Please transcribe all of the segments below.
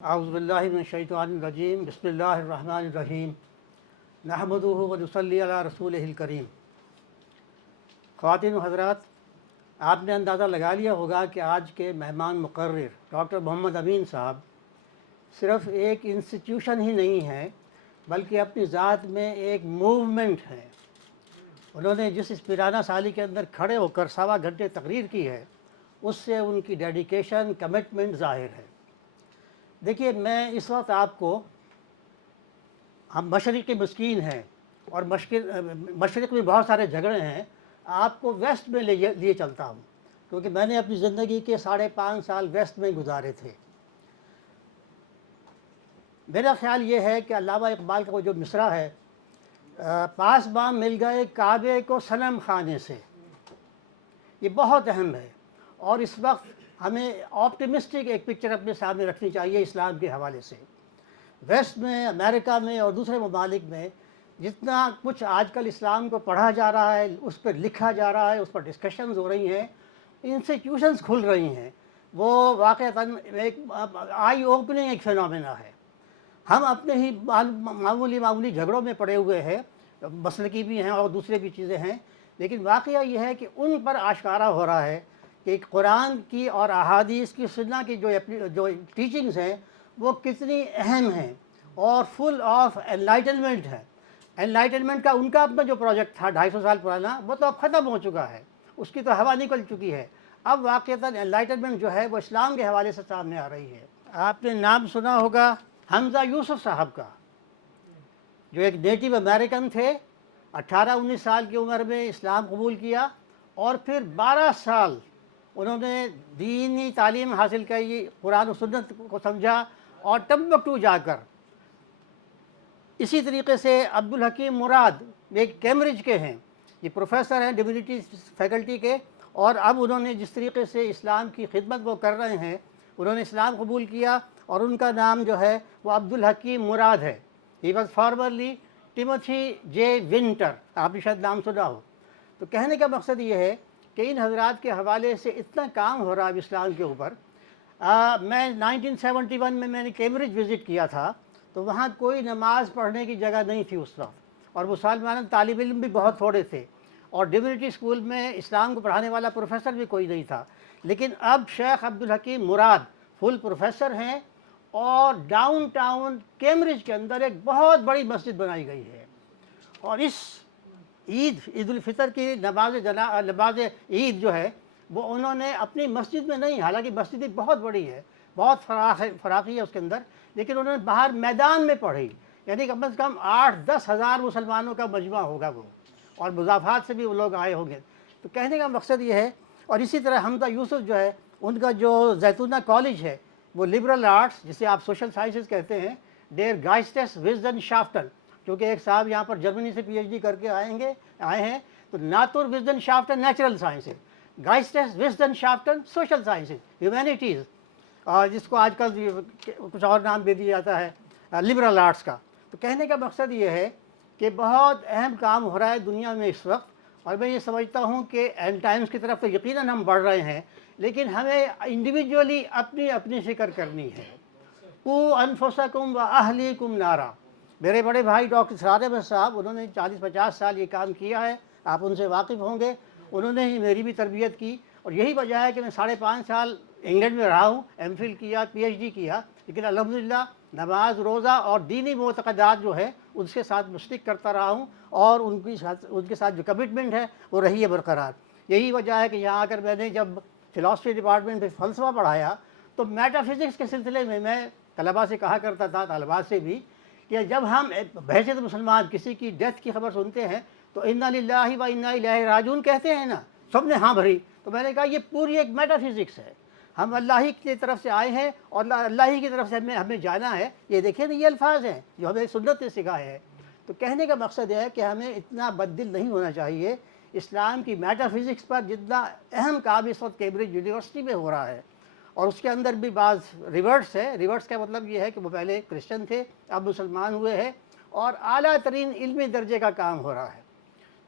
اعوذ باللہ من الشیطان الرجیم بسم اللہ الرحمن الرحیم نحمدہ ونصلی علی رسولہ الکریم۔ خواتین و حضرات، آپ نے اندازہ لگا لیا ہوگا کہ آج کے مہمان مقرر ڈاکٹر محمد امین صاحب صرف ایک انسٹیٹیوشن ہی نہیں ہے بلکہ اپنی ذات میں ایک موومنٹ ہے۔ انہوں نے جس اسپیرانہ سالی کے اندر کھڑے ہو کر 1.25 گھنٹے تقریر کی ہے، اس سے ان کی ڈیڈیکیشن، کمٹمنٹ ظاہر ہے۔ دیکھیے، میں اس وقت آپ کو، ہم مشرقی مسکین ہیں اور مشرق میں بہت سارے جھگڑے ہیں، آپ کو ویسٹ میں لیے چلتا ہوں، کیونکہ میں نے اپنی زندگی کے 5.5 سال ویسٹ میں گزارے تھے۔ میرا خیال یہ ہے کہ علامہ اقبال کا وہ جو مصرع ہے، پاسباں مل گئے کعبے کو صنم خانے سے، یہ بہت اہم ہے، اور اس وقت ہمیں آپٹیمسٹک ایک پکچر اپنے سامنے رکھنی چاہیے اسلام کے حوالے سے۔ ویسٹ میں، امریکہ میں اور دوسرے ممالک میں جتنا کچھ آج کل اسلام کو پڑھا جا رہا ہے، اس پر لکھا جا رہا ہے، اس پر ڈسکشنز ہو رہی ہیں، انسٹیٹیوشنز کھل رہی ہیں، وہ واقعتاً ایک آئی اوپننگ ایک فینومینا ہے۔ ہم اپنے ہی معمولی جھگڑوں میں پڑے ہوئے ہیں، مسلکی بھی ہیں اور دوسرے بھی چیزیں ہیں، لیکن واقعہ یہ ہے کہ ان پر آشکارا ہو رہا ہے کہ قرآن کی اور احادیث کی، سنہ کی جو ٹیچنگز ہیں وہ کتنی اہم ہیں اور فل آف انلائٹنمنٹ ہے۔ انلائٹنمنٹ کا ان کا اپنا جو پروجیکٹ تھا 250 سال پرانا، وہ تو اب ختم ہو چکا ہے، اس کی تو ہوا نکل چکی ہے۔ اب واقعتاً انلائٹنمنٹ جو ہے وہ اسلام کے حوالے سے سامنے آ رہی ہے۔ آپ نے نام سنا ہوگا حمزہ یوسف صاحب کا، جو ایک نیٹو امریکن تھے، 18-19 سال کی عمر میں اسلام قبول کیا، اور پھر 12 سال انہوں نے دینی تعلیم حاصل کی، قرآن و سنت کو سمجھا، اور ٹمبکٹو جا کر اسی طریقے سے عبدالحکیم مراد ایک کیمبرج کے ہیں، یہ پروفیسر ہیں ڈیونٹی فیکلٹی کے، اور اب انہوں نے جس طریقے سے اسلام کی خدمت وہ کر رہے ہیں، انہوں نے اسلام قبول کیا، اور ان کا نام جو ہے وہ عبدالحکیم مراد ہے۔ He was formerly Timothy J Winter, آپ نے شاید نام سنا ہو۔ تو کہنے کا مقصد یہ ہے کہ ان حضرات کے حوالے سے اتنا کام ہو رہا ہے اسلام کے اوپر۔ میں 1971 میں نے کیمبرج وزٹ کیا تھا، تو وہاں کوئی نماز پڑھنے کی جگہ نہیں تھی اس وقت، اور مسلمان طالب علم بھی بہت تھوڑے تھے، اور ڈیونٹی اسکول میں اسلام کو پڑھانے والا پروفیسر بھی کوئی نہیں تھا۔ لیکن اب شیخ عبدالحکیم مراد فل پروفیسر ہیں، اور ڈاؤن ٹاؤن کیمبرج کے اندر ایک بہت بڑی مسجد بنائی گئی ہے، اور اس عید الفطر کی نماز عید جو ہے وہ انہوں نے اپنی مسجد میں نہیں، حالانکہ مسجد بہت بڑی ہے، بہت فراخی ہے اس کے اندر، لیکن انہوں نے باہر میدان میں پڑھی، یعنی کم از کم 8-10 ہزار مسلمانوں کا مجمع ہوگا وہ، اور مضافات سے بھی وہ لوگ آئے ہوں گے۔ تو کہنے کا مقصد یہ ہے، اور اسی طرح حمزہ یوسف جو ہے، ان کا جو زیتونہ کالج ہے وہ لبرل آرٹس، جسے آپ سوشل سائنسز کہتے ہیں، ڈیر گائسٹس وزڈن، کیونکہ ایک صاحب یہاں پر جرمنی سے PhD کر کے آئے ہیں، تو ناتور وزڈن شافٹن نیچرل سائنسز، گائسٹس وزڈن شافٹن سوشل سائنسز، ہیومینٹیز، اور جس کو آج کل کچھ اور نام دے دیا جاتا ہے لبرل آرٹس کا۔ تو کہنے کا مقصد یہ ہے کہ بہت اہم کام ہو رہا ہے دنیا میں اس وقت، اور میں یہ سمجھتا ہوں کہ اینڈ ٹائمز کی طرف تو یقیناً ہم بڑھ رہے ہیں، لیکن ہمیں انڈیویجولی اپنی فکر کرنی ہے۔ قُوا أَنفُسَكُمْ وَأَهْلِيكُمْ نَارًا، میرے بڑے بھائی ڈاکٹر سعد احمد صاحب، انہوں نے 40-50 سال یہ کام کیا ہے، آپ ان سے واقف ہوں گے، انہوں نے ہی میری بھی تربیت کی، اور یہی وجہ ہے کہ میں 5.5 سال انگلینڈ میں رہا ہوں، MPhil کیا، PhD کیا، لیکن الحمدللہ نماز، روزہ اور دینی معتقدات جو ہے اس کے ساتھ مشترک کرتا رہا ہوں، اور ان کے ساتھ جو کمٹمنٹ ہے وہ رہی ہے برقرار۔ یہی وجہ ہے کہ یہاں آ کر میں نے جب فلاسفی ڈپارٹمنٹ میں فلسفہ پڑھایا، تو میٹا فزکس کے سلسلے میں طلباء سے کہا کرتا تھا، طالبات سے بھی، کہ جب ہم بحیثیت مسلمان کسی کی ڈیتھ کی خبر سنتے ہیں تو انا للہ و انا الیہ راجعون کہتے ہیں نا، سب نے ہاں بھری۔ تو میں نے کہا یہ پوری ایک میٹا فزکس ہے، ہم اللہ ہی کی طرف سے آئے ہیں، اور اللہ ہی کی طرف سے ہمیں جانا ہے۔ یہ دیکھیں نا، یہ الفاظ ہیں جو ہمیں سنت نے سکھائے ہیں۔ تو کہنے کا مقصد یہ ہے کہ ہمیں اتنا بددل نہیں ہونا چاہیے۔ اسلام کی میٹا فزکس پر جتنا اہم کام اس وقت کیمبرج یونیورسٹی میں ہو رہا ہے، اور اس کے اندر بھی بعض ریورٹس ہے۔ ریورٹس کا مطلب یہ ہے کہ وہ پہلے کرسچن تھے، اب مسلمان ہوئے ہیں، اور اعلیٰ ترین علمی درجے کا کام ہو رہا ہے۔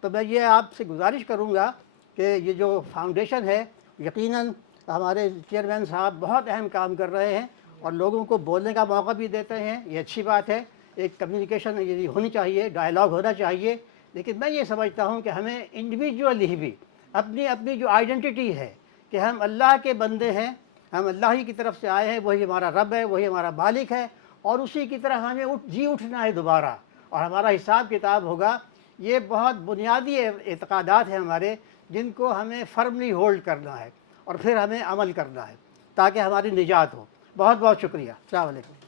تو میں یہ آپ سے گزارش کروں گا کہ یہ جو فاؤنڈیشن ہے، یقیناً ہمارے چیئرمین صاحب بہت اہم کام کر رہے ہیں، اور لوگوں کو بولنے کا موقع بھی دیتے ہیں، یہ اچھی بات ہے۔ ایک کمیونیکیشن یہ ہونی چاہیے، ڈائلاگ ہونا چاہیے، لیکن میں یہ سمجھتا ہوں کہ ہمیں انڈیویجولی بھی اپنی اپنی جو آئیڈینٹی ہے کہ ہم اللہ کے بندے ہیں، ہم اللہ ہی کی طرف سے آئے ہیں، وہی ہمارا رب ہے، وہی ہمارا مالک ہے، اور اسی کی طرح ہمیں اٹھنا ہے دوبارہ، اور ہمارا حساب کتاب ہوگا۔ یہ بہت بنیادی اعتقادات ہیں ہمارے، جن کو ہمیں فرملی ہولڈ کرنا ہے اور پھر ہمیں عمل کرنا ہے تاکہ ہماری نجات ہو۔ بہت بہت شکریہ، السلام علیکم۔